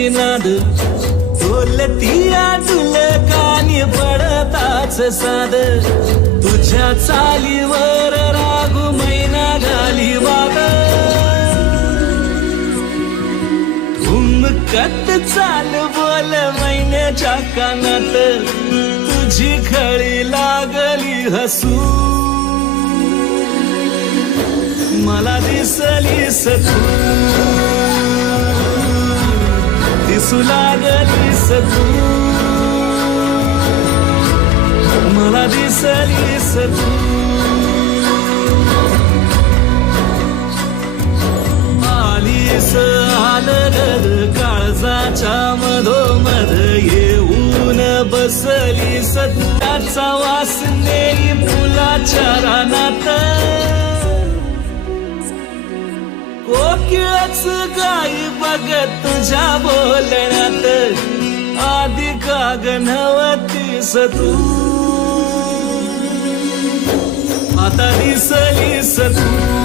करी नाद डोलतीया डुलकानी पडताच साद तुझ्या चालीवर रागू मैना घाली वाद धुमकत चाल बोल मैन्याच्या कानात तुझी खळी लागली हसू मला दिसलीस तू दिसू लागलीस तू मला दिसलीस तू आलीस आलं काळजाच्या मधोमध येऊन बसलीस त्याचा वास नेई फुलाच्या रानात कोकिळच गाई बघत तुझ्या बोलण्यात आधी का गणवतीस तू आता दिसलीस तू